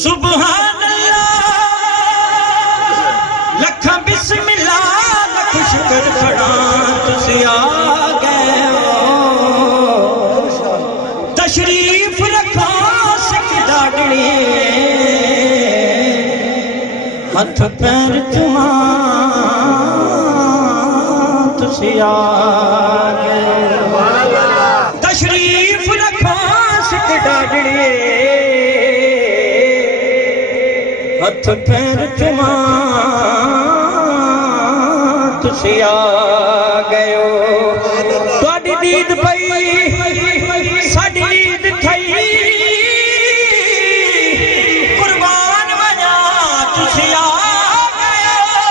सुभान अल्लाह लख बिस्मिल्लाह लख शुक्र खड़ा तुसी आ गए हो तशरीफ रखा सिख डागड़ी हथ पैर चुमा तुसी आ गए तशरीफ रखा सिख डागड़ी हथ पैर चुमा तुसी आ गए हो तुहाडी दीद पई साडी नींद थई कुर्बान वजा तुसी आ गए हो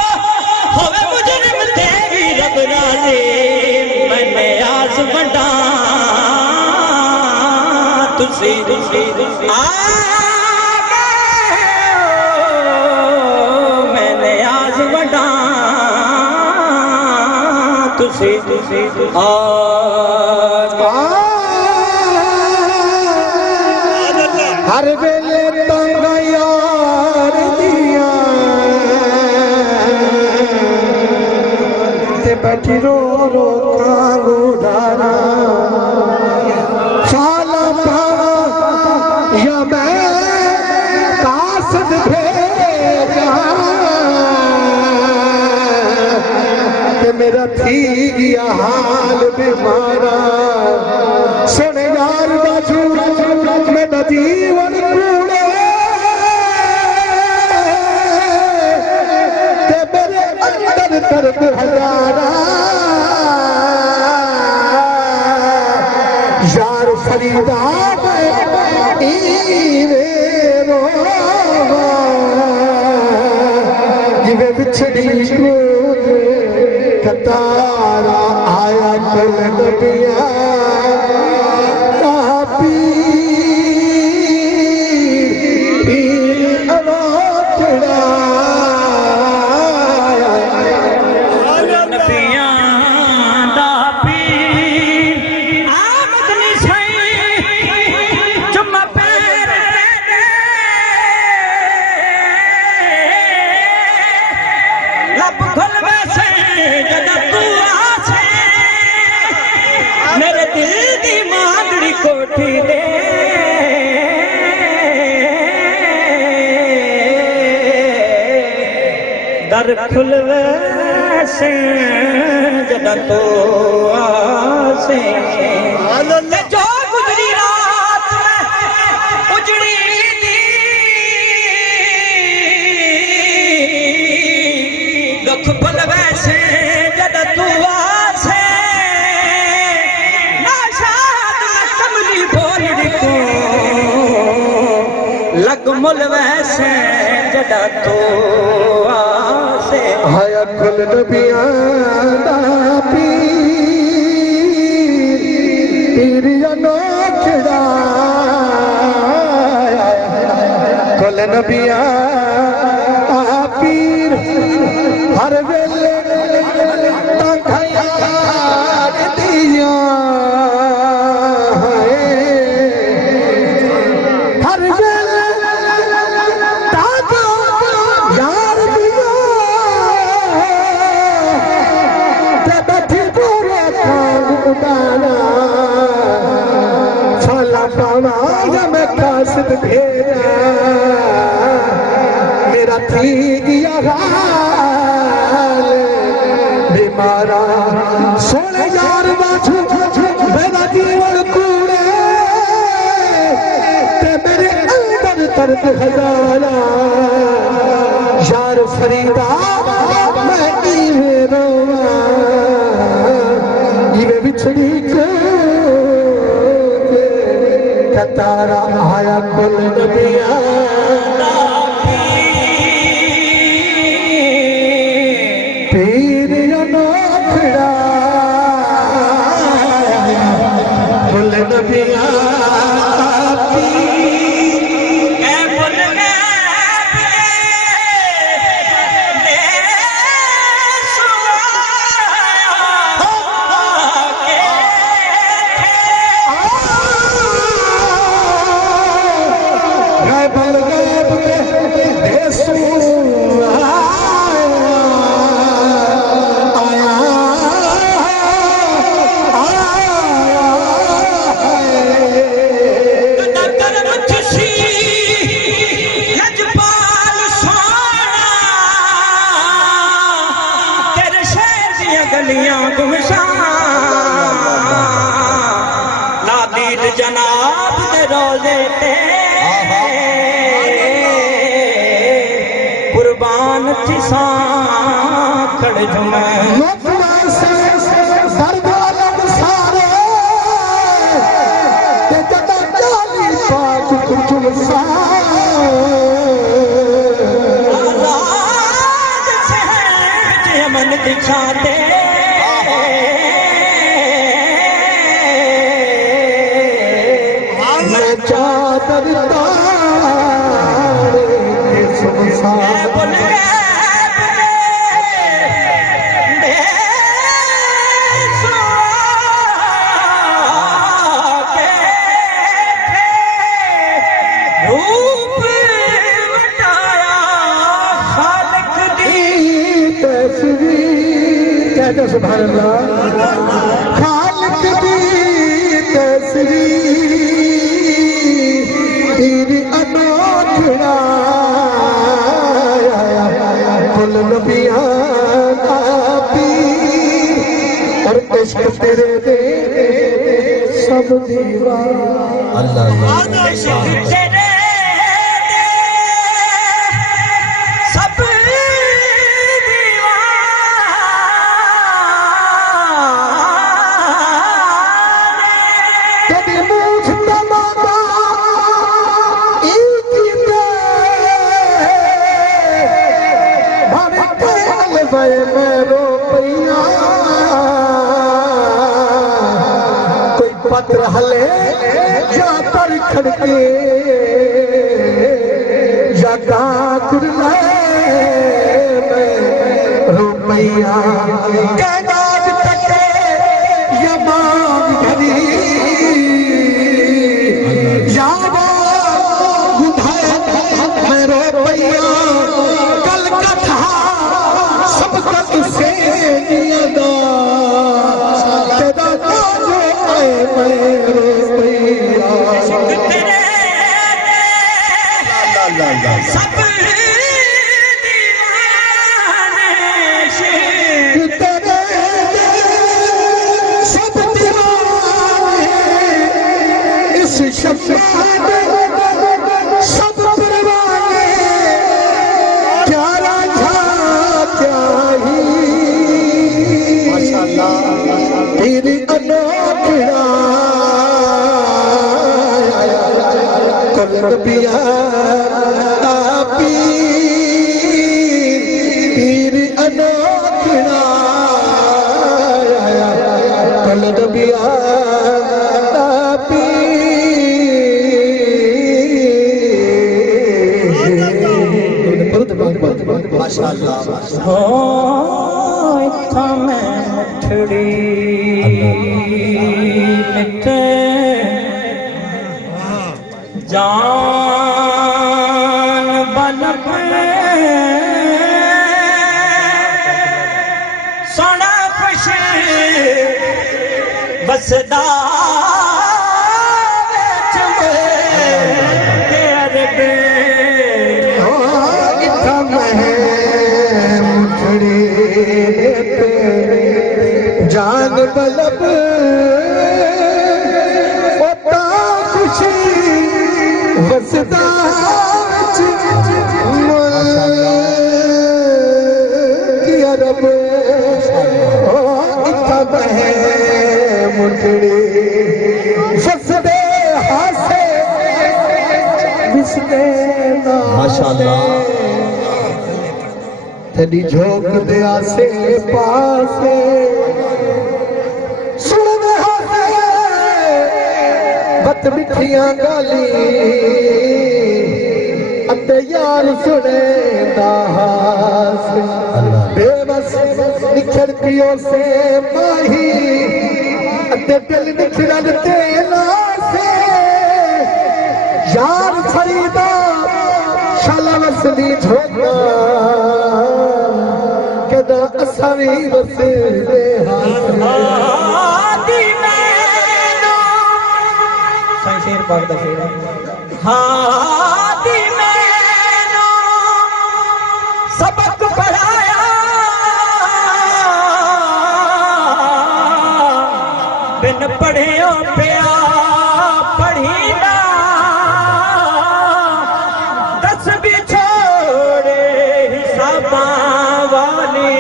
होवे मुजरिम ते भी रब राज़ी मैंने आस वंडा तुसी आ हर वेले तंग यार दिया ते बैठी रो रो कांगू डारा साला पावा या मैं कासद भेजा मेरा थी गया हाल बीमारा सुन यार बाजू मेरा जीवन कूड़े ते मेरे अंदर दर्द हजारा यार फरीदा जिवे बिछड़ी कतारा आया कल नबिया दर खुल वैसे जदा तो आसे जो गुजरी रात उजड़ी दी दुख खुल वैसे जदा तू आसे ना शाद न कमली बोलड़ी को लग मुल वैसे जदा तो हाया कुल नबियां दा पीर या नोचड़ा कुल नबियां दा पीर हर वेले तंग यार दिया हर वेले तंग यार मैं कासद भेजा मेरा थी गया हाल बीमारा सोने यार बाजू मेरा जीवन कूड़े ते मेरे अंदर दर्द हजारा यार फरीदा मैं इवे रोवा इवे बिछड़ी तारा आया कुल नबिया पीर नोखड़ा कुल नबिया जनाब दे रोजे ते कुर्बान थी खड़ जुमे मन दिखाते सुभान अल्लाह खालिक दी तस्वीर अनोखड़ा कुल नबियां दा पीर और इश्क तेरे दे सब दीवार अल्लाह कोई पत्र हले या पर खड़के या गाकुर रुपैया कैनाज तके या मांग घरी या मैं रुपैया कल कथा सब से नियदा तेरा जो सब दीवाने सब दीवाने इस शफ़ाअत सब परवाने क्या राजा क्या ही तेरी अनोखड़ा कल नबिया पीर अनोखड़ा कल नबिया माशाअल्लाह हो इत्था मैं मुठड़ी मिटे जान बन सोना खुश बसदा जान बलब ओता खुशी वसदा की अरब ओ इत्था बहे मुठड़ी वसदे हासे विसदे ना माशाअल्लाह तेरी झोंक दे आसे पासे सुनने हासे बत मिठियां गाली अते यार सुने दाहासे बेबस निखरतियों से माही अते दिल निखरते ना से यार फरीदा असली झोंका कदा असावी रसीदे हादी मैनो साईं शेर पाक दा शेर हादी मैनो सबक पढ़ाया बिन पढ़ियो पिया पढ़ी ना दस भी छोड़े हिसाबां वाली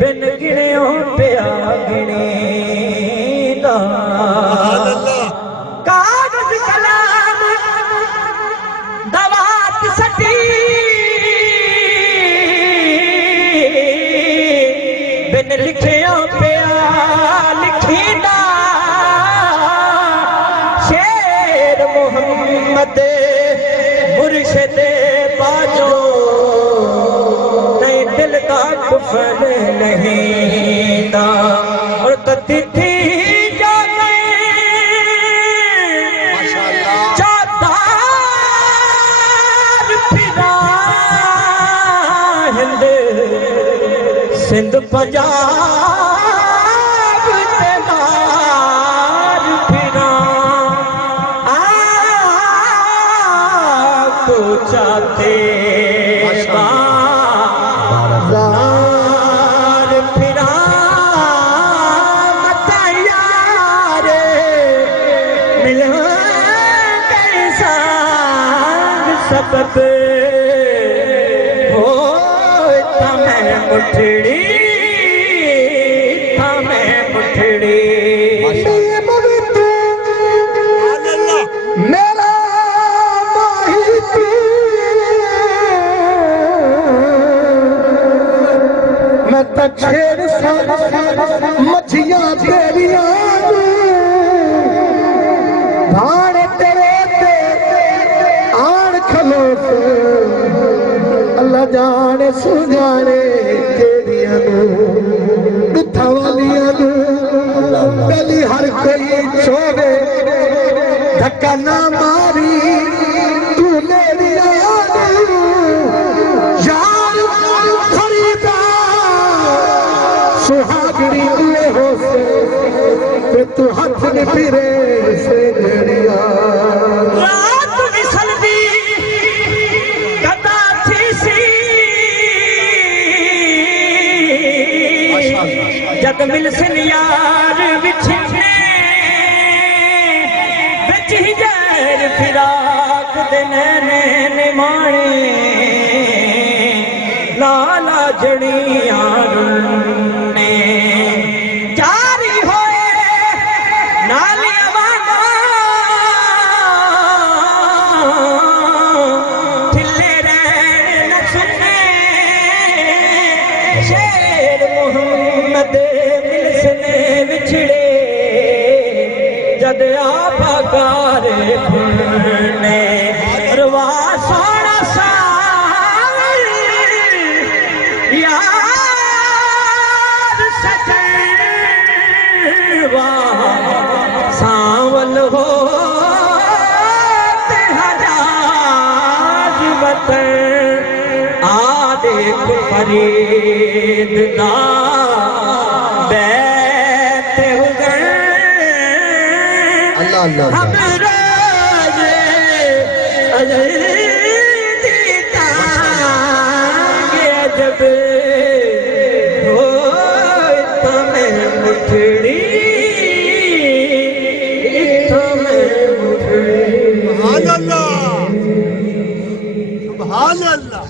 बिन गिणियो पिया गिणीदा कागज कलाम दवात सटी बिन लिखियो पिया लिखीदा शेर मोहम्मद मुर्शिद बाजो नहीं दिल का कुफर नहीं दा और तिथि जो चादार फिरा हिंद सिंध पंजाब ते मार फिरा तो चाहते बाजार फिरा बताया रे मिल कैसा सबक हो तमें मुठड़ी मेरा मैं तो छेड़ मछियां तेरिया भाड़े तेरे ते आन खलो अल्लाह जाने सुजाने तेरिया दुथा वालिया पहली हर कोई चोवे धक्का ना मारी तू मेरी यार खरीदा सुहागरी ले हो से तू हाथ में फिरे से घड़िया रात विसलदी कदा थी सी जद मिलसन यार बिछने बिच ही जर फिराक दे निमाणे लाला जड़ियां ने जारी होए नालियां वांगा ठिल्ले रहन सुने शेर मोहम्मद मिलसने बिछड़े जद आपा गारे फुलने रवा सोना सा यार सजवा सावल हो ते हजाज वतन आ देख फरीद ना बैठे हो गए अल्लाह हम राजे अजय दीता जब हो तमें मुठड़ी सुभान अल्लाह सुभान अल्लाह।